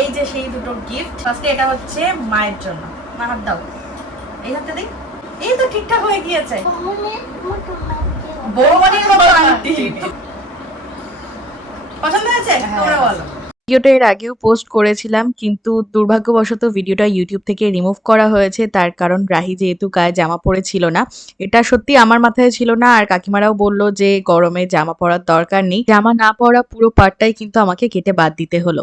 এই যে সেই দুটো গিফট। ফার্স্টে এটা হচ্ছে মায়ের জন্য। মা হাত দাও, এই হাতটা দিই। এই তো ঠিকঠাক হয়ে গিয়েছে। বৌমনির মতো আন্টি। পছন্দ হয়েছে? তোমরা বলো। ভিডিওটা এর আগেও পোস্ট করেছিলাম, কিন্তু দুর্ভাগ্যবশত ভিডিওটা ইউটিউব থেকে রিমুভ করা হয়েছে। তার কারণ রাহি যেহেতু গায়ে জামা পরেছিল না। এটা সত্যি আমার মাথায় ছিল না, আর কাকিমারাও বললো যে গরমে জামা পরার দরকার নেই। জামা না পরা পুরো পার্টটাই কিন্তু আমাকে কেটে বাদ দিতে হলো।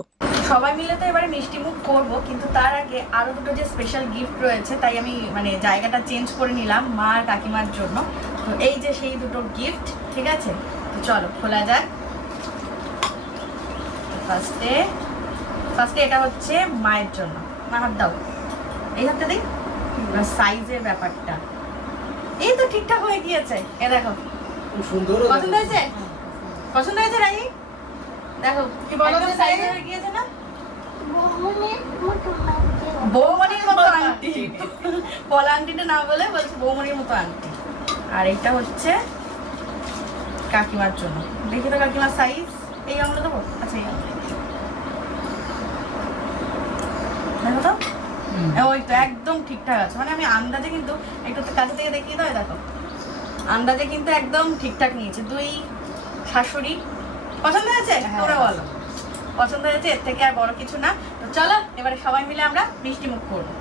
সবাই মিলে তো এবারে মিষ্টি মুখ করবো, কিন্তু তার আগে আরো দুটো যে স্পেশাল গিফট রয়েছে, তাই আমি জায়গাটা চেঞ্জ করে নিলাম মা আর কাকিমার জন্য। তো এই যে সেই দুটো গিফট, ঠিক আছে? তো চলো খোলা যাক। ফার্স্টে এটা হচ্ছে মায়ের জন্য। মা হাত দাও, এই হাতটা দিই। সাইজের ব্যাপারটা এই তো ঠিকঠাক হয়ে গিয়েছে। এ দেখো, পছন্দ হয়েছে? পছন্দ হয়েছে রাহি? দেখো কি বলো, সাইজ হয়ে গিয়েছে না? বৌমনির মতো আন্টি। পলা আন্টিটা না বলে বলছে বৌমনির মতো আন্টি। আর এটা হচ্ছে কাকিমার জন্য। দেখি তো কাকিমার সাইজ। এই আঙুলটা দেবো? আচ্ছা, এই আঙুল দেখো তো। ওই তো একদম ঠিকঠাক আছে। আমি আন্দাজে কিন্তু একটু কাছে থেকে দেখিয়ে দাও। দেখো আন্দাজে কিন্তু একদম ঠিকঠাক নিয়েছে। দুই শাশুড়ি। পছন্দ হয়েছে? তোমরা বলো পছন্দ হয়েছে। এর থেকে আর বড় কিছু না। তো চলো এবারে সবাই মিলে আমরা মিষ্টি মুখ করবো।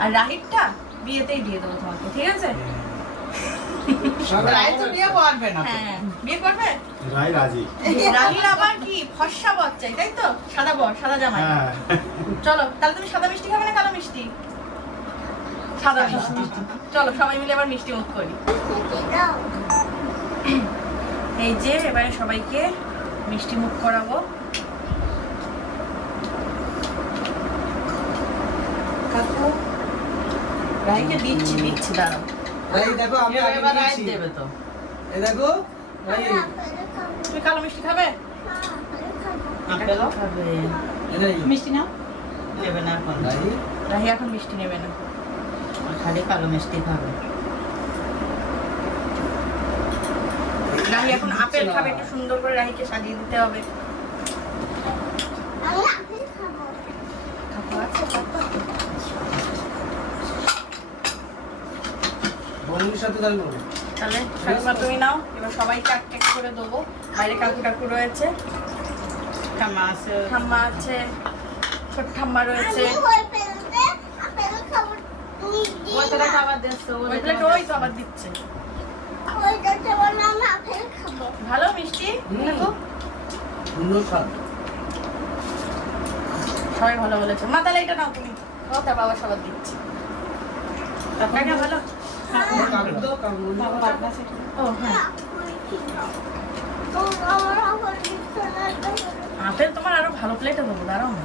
আর রাহিরটা বিয়েতেই দিয়ে দেবো তোমাকে, ঠিক আছে? হ্যাঁ, বিয়ে করবে? রাহির আবার কি ফর্সা বর চাই, তাই তো? সাদা বর, সাদা জামাই। চলো তাহলে তুমি সাদা মিষ্টি খাবে না কালো মিষ্টি? সাদা মিষ্টি। চলো সবাই মিলে এবার মিষ্টি মুখ করি। এই যে এবারে সবাইকে মিষ্টি মুখ করাবো। কাকু রাইকে দিচ্ছি দাঁড়াও। রাই দেখো, আমি আগে দিচ্ছি। দেবে তো। এই দেখো রাই, তুমি কালো মিষ্টি খাবে? আপেলও খাবে। রাই মিষ্টি নাও, নেবে না এখন। রাই রাহি এখন মিষ্টি নেবে না, খালি কালো মিষ্টি খাবে। রাহি এখন আপেল খাবে। একটু সুন্দর করে রাহিকে সাজিয়ে দিতে হবে। কাকু আছে? বন্ধুর সাথে যাবো। তাহলে কাকিমা তুমি নাও। এবার সবাইকে এক এক করে দেবো। বাইরে কাকু রয়েছে, ঠাম্মা আছে, ঠাম্মা আছে, ছোট ঠাম্মা রয়েছে। ওইটা খাবার দিচ্ছে, ওই প্লেট ওই তো আবার দিচ্ছে। ভালো মিষ্টি দেখো, সুন্দর স্বাদ। সবাই ভালো বলেছে। মা তাহলে এটা নাও তুমি। ও তার বাবা সবার দিচ্ছে। কাকা ভালো? কাকু দাও, কাকু ও হ্যাঁ, আপেল তোমার আরো ভালো প্লেটে দেবো, দাঁড়াও না।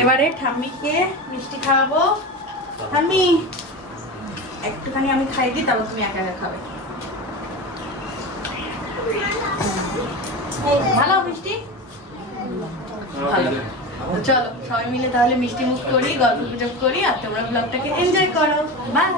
এবারে ঠাম্মিকে মিষ্টি খাওয়াবো। ঠাম্মি একটুখানি আমি খাই দিই, তারপর তুমি একা একা খাবে। ভালো মিষ্টি? ভালো। চলো সবাই মিলে তাহলে মিষ্টি মুখ করি, গল্প গুজব করি, আর তোমরা ব্লগটাকে এনজয় করো। বাই।